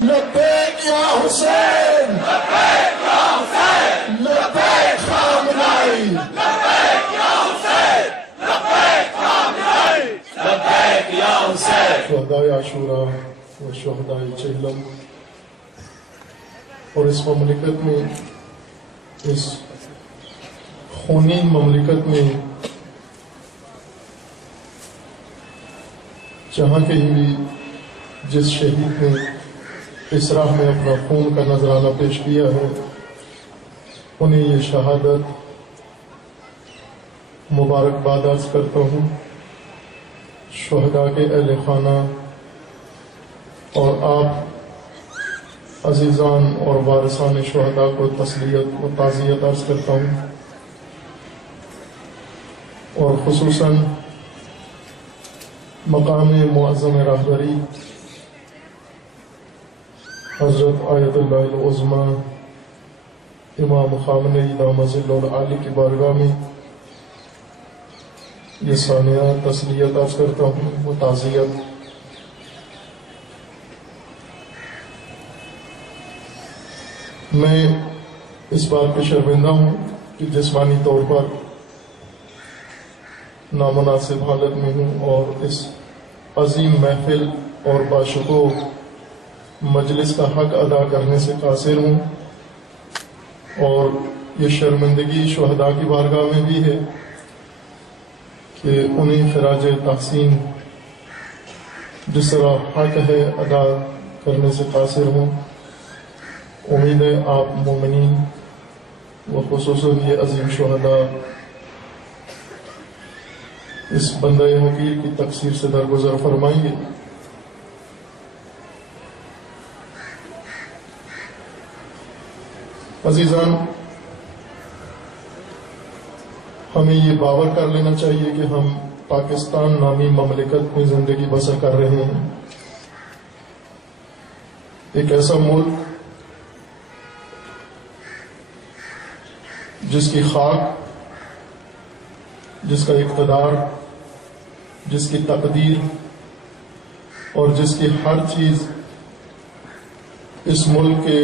لبیک یا حسین، لبیک یا حسین، لبیک خامنائی، لبیک یا حسین، لبیک خامنائی، لبیک یا حسین۔ شہدائے عاشورہ و شہدائے چہلم اور اس مملکت میں، اس خونی مملکت میں جہاں کہیں بھی جس شہید نے اس راہ میں اپنا خون کا نذرانہ پیش کیا ہے، انہیں یہ شہادت مبارکباد عرض کرتا ہوں۔ شہداء کے اہل خانہ اور آپ عزیزان اور وارثان شہداء کو تسلیت و تعزیت عرض کرتا ہوں، اور خصوصاً مقام معظم راہبری حضرت آیت اللہ العظمیٰ امام خامنئی دامت ظل العالی کی بارگاہ میں یہ ثانیہ تسلیت عرض کرتا ہوں و تعزیت۔ میں اس بات پہ شرمندہ ہوں کہ جسمانی طور پر نامناسب حالت میں ہوں اور اس عظیم محفل اور باشکوہ مجلس کا حق ادا کرنے سے قاصر ہوں، اور یہ شرمندگی شہداء کی بارگاہ میں بھی ہے کہ انہیں خراج تحسین جس طرح حق ہے ادا کرنے سے قاصر ہوں۔ امید ہے آپ مومنین و خصوصاً یہ عظیم شہداء اس بندہ حقیر کی تقصیر سے درگزر فرمائیں گے۔ عزیزان، ہمیں یہ باور کر لینا چاہیے کہ ہم پاکستان نامی مملکت میں زندگی بسر کر رہے ہیں، ایک ایسا ملک جس کی خاک، جس کا اقتدار، جس کی تقدیر اور جس کی ہر چیز اس ملک کے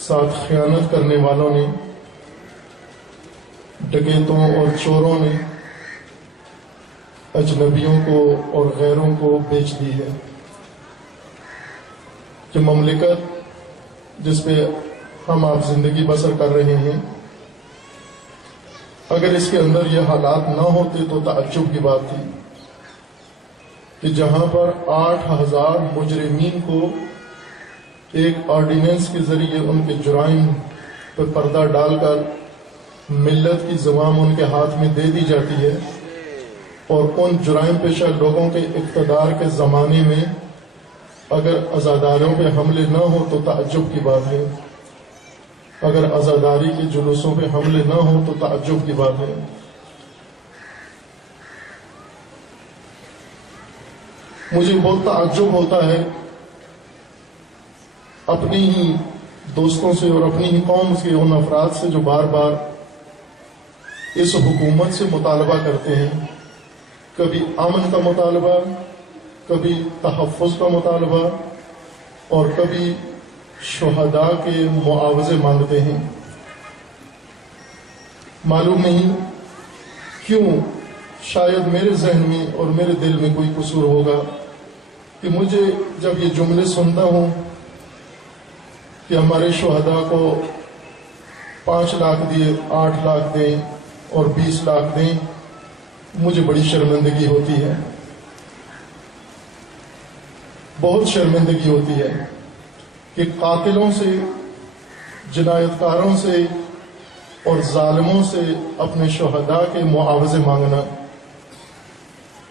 ساتھ خیانت کرنے والوں نے، ڈکیتوں اور چوروں نے اجنبیوں کو اور غیروں کو بیچ دی ہے۔ کہ مملکت جس پہ ہم آپ زندگی بسر کر رہے ہیں، اگر اس کے اندر یہ حالات نہ ہوتے تو تعجب کی بات تھی کہ جہاں پر 8000 مجرمین کو ایک آرڈیننس کے ذریعے ان کے جرائم پر پردہ ڈال کر ملت کی زمام ان کے ہاتھ میں دے دی جاتی ہے، اور ان جرائم پیشہ لوگوں کے اقتدار کے زمانے میں اگر عزاداریوں پہ حملے نہ ہو تو تعجب کی بات ہے، اگر عزاداری کے جلوسوں پہ حملے نہ ہو تو تعجب کی بات ہے۔ مجھے بہت تعجب ہوتا ہے اپنی ہی دوستوں سے اور اپنی ہی قوم کے ان افراد سے جو بار بار اس حکومت سے مطالبہ کرتے ہیں، کبھی امن کا مطالبہ، کبھی تحفظ کا مطالبہ، اور کبھی شہداء کے معاوضے مانگتے ہیں۔ معلوم نہیں کیوں، شاید میرے ذہن میں اور میرے دل میں کوئی قصور ہوگا کہ مجھے جب یہ جملے سنتا ہوں کہ ہمارے شہداء کو 5 لاکھ دیے، 8 لاکھ دیں اور 20 لاکھ دیں، مجھے بڑی شرمندگی ہوتی ہے، بہت شرمندگی ہوتی ہے کہ قاتلوں سے، جنایت کاروں سے اور ظالموں سے اپنے شہداء کے معاوضے مانگنا۔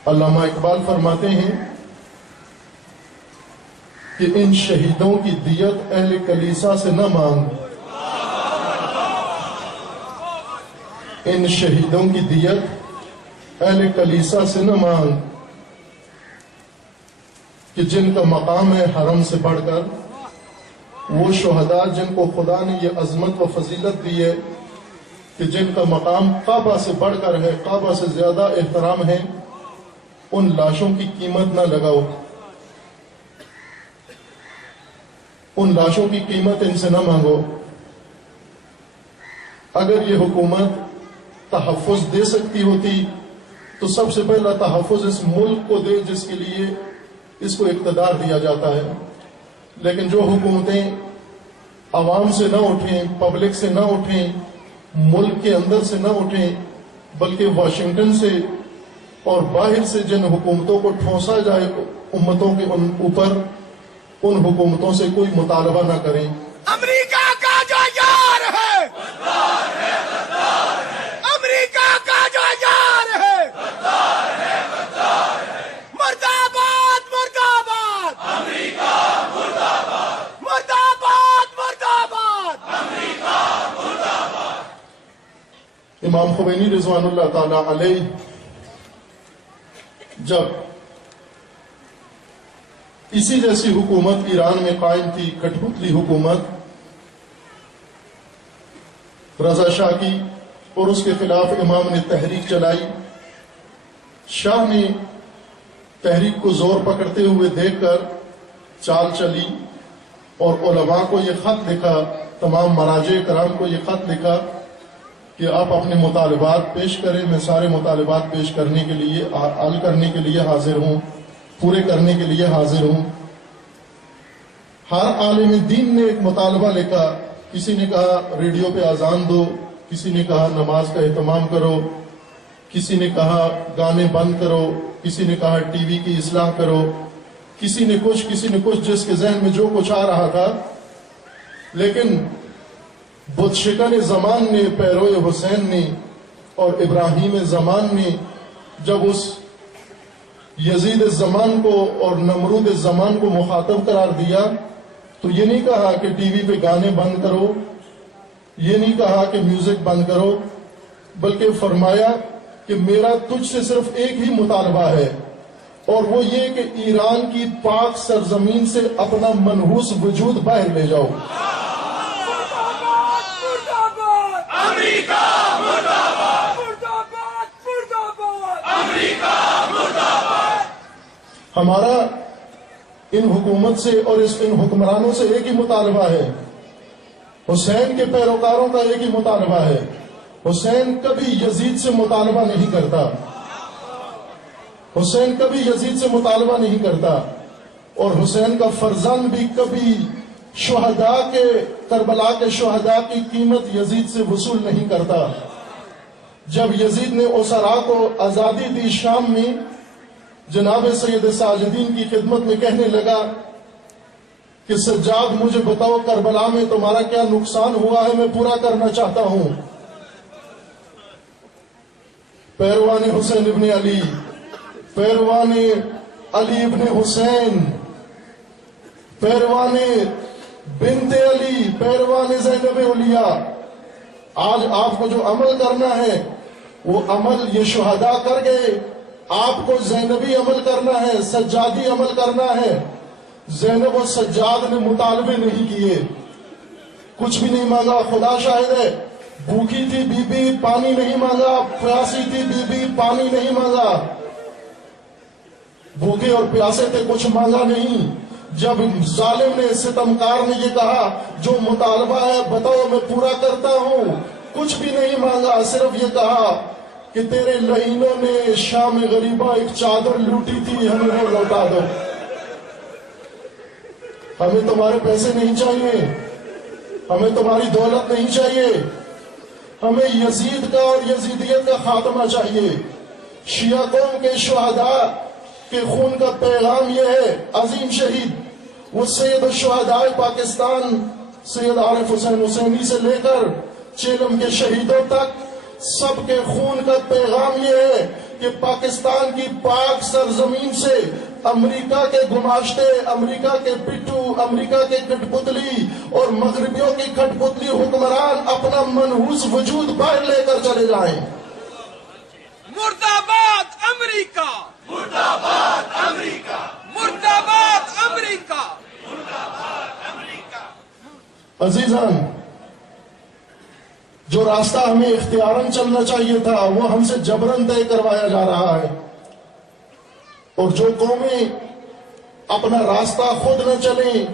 علامہ اقبال فرماتے ہیں کہ ان شہیدوں کی دیت اہل کلیسا سے نہ مانگ، ان شہیدوں کی دیت اہل کلیسا سے نہ مانگ کہ جن کا مقام ہے حرم سے بڑھ کر، وہ شہداء جن کو خدا نے یہ عظمت و فضیلت دی ہے کہ جن کا مقام کعبہ سے بڑھ کر ہے، کعبہ سے زیادہ احترام ہے، ان لاشوں کی قیمت نہ لگاؤ۔ ان لاشوں کی قیمت ان سے نہ مانگو۔ اگر یہ حکومت تحفظ دے سکتی ہوتی تو سب سے پہلا تحفظ اس ملک کو دے جس کے لیے اس کو اقتدار دیا جاتا ہے۔ لیکن جو حکومتیں عوام سے نہ اٹھیں، پبلک سے نہ اٹھیں، ملک کے اندر سے نہ اٹھیں، بلکہ واشنگٹن سے اور باہر سے جن حکومتوں کو ٹھونسا جائے امتوں کے اوپر، ان حکومتوں سے کوئی مطالبہ نہ کریں۔ امریکہ کا جو یار ہے امریکہ کا جو یار ہے مرد آباد مرد آباد امریکہ مرد آباد مرد آباد مرد آباد امریکہ مرد آباد۔ امام خمینی رضوان اللہ تعالی علیہ جب اسی جیسی حکومت ایران میں قائم تھی، کٹھ پتلی حکومت رضا شاہ کی، اور اس کے خلاف امام نے تحریک چلائی۔ شاہ نے تحریک کو زور پکڑتے ہوئے دیکھ کر چال چلی اور علماء کو یہ خط لکھا، تمام مراجع کرام کو یہ خط لکھا کہ آپ اپنے مطالبات پیش کریں، میں سارے مطالبات پیش کرنے کے لیے، حل کرنے کے لیے حاضر ہوں، پورے کرنے کے لیے حاضر ہوں۔ ہر عالم دین نے ایک مطالبہ لکھا، کسی نے کہا ریڈیو پہ اذان دو، کسی نے کہا نماز کا اہتمام کرو، کسی نے کہا گانے بند کرو، کسی نے کہا ٹی وی کی اصلاح کرو، کسی نے کچھ جس کے ذہن میں جو کچھ آ رہا تھا۔ لیکن بت شکن زمان نے، پیروئے حسین نے اور ابراہیم زمان نے جب اس یزید زمان کو اور نمرود زمان کو مخاطب قرار دیا تو یہ نہیں کہا کہ ٹی وی پہ گانے بند کرو، یہ نہیں کہا کہ میوزک بند کرو، بلکہ فرمایا کہ میرا تجھ سے صرف ایک ہی مطالبہ ہے، اور وہ یہ کہ ایران کی پاک سرزمین سے اپنا منحوس وجود باہر لے جاؤ۔ امریکہ مرد آباد مرد آباد مرد آباد امریکہ مرد آباد۔ ہمارا ان حکومت سے اور ان حکمرانوں سے ایک ہی مطالبہ ہے، حسین کے پیروکاروں کا ایک ہی مطالبہ ہے۔ حسین کبھی یزید سے مطالبہ نہیں کرتا، حسین کبھی یزید سے مطالبہ نہیں کرتا، اور حسین کا فرزند بھی کبھی شہداء کے، کربلا کے شہداء کی قیمت یزید سے وصول نہیں کرتا۔ جب یزید نے اسرا کو آزادی دی شام میں، جناب سید ساجدین کی خدمت میں کہنے لگا کہ سجاد مجھے بتاؤ کربلا میں تمہارا کیا نقصان ہوا ہے، میں پورا کرنا چاہتا ہوں۔ پیروان حسین ابن علی، پیروان علی ابن حسین، پیروان بنت علی، پیروان زینب اولیاء، آج آپ کو جو عمل کرنا ہے وہ عمل یہ شہداء کر گئے، آپ کو زینبی عمل کرنا ہے، سجادی عمل کرنا ہے۔ زینب و سجاد نے مطالبے نہیں کیے، کچھ بھی نہیں مانگا، خدا شاہد ہے، بھوکی تھی بی بی پانی نہیں مانگا، پیاسی تھی بی بی پانی نہیں مانگا، بھوکے اور پیاسے تھے، کچھ مانگا نہیں۔ جب ظالم نے، ستمکار نے یہ کہا جو مطالبہ ہے بتاؤ میں پورا کرتا ہوں، کچھ بھی نہیں مانگا، صرف یہ کہا کہ تیرے لعینوں نے شام غریبہ ایک چادر لوٹی تھی، ہمیں وہ لوٹا دو۔ ہمیں تمہارے پیسے نہیں چاہیے، ہمیں تمہاری دولت نہیں چاہیے، ہمیں یزید کا اور یزیدیت کا خاتمہ چاہیے۔ شیعہ قوم کے شہداء کے خون کا پیغام یہ ہے، عظیم شہید وہ سید الشہداء پاکستان سید عارف حسین حسینی سے لے کر چیلم کے شہیدوں تک سب کے خون کا پیغام یہ ہے کہ پاکستان کی پاک سرزمین سے امریکہ کے گماشتے، امریکہ کے پٹھو، امریکہ کے کٹ پتلی اور مغربیوں کی کٹ پتلی حکمران اپنا منحوس وجود باہر لے کر چلے جائیں۔ مرد آباد امریکہ، مرد آباد امریکہ، مرد آباد امریکہ، مرد آباد امریکہ۔ عزیزان، جو راستہ ہمیں اختیاراً چلنا چاہیے تھا وہ ہم سے جبراً طے کروایا جا رہا ہے، اور جو قومیں اپنا راستہ خود نہ چلیں،